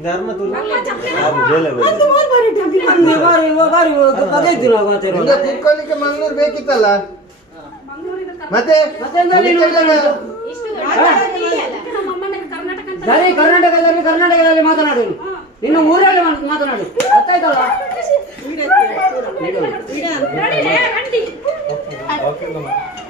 ಬೇಕಿತ್ತಲ್ಲ ಮತ್ತೆ ಸರಿ ಕರ್ನಾಟಕದಲ್ಲಿ ಕರ್ನಾಟಕದಲ್ಲಿ ಮಾತನಾಡು ಇನ್ನು ಊರಲ್ಲಿ ಮಾತನಾಡಿ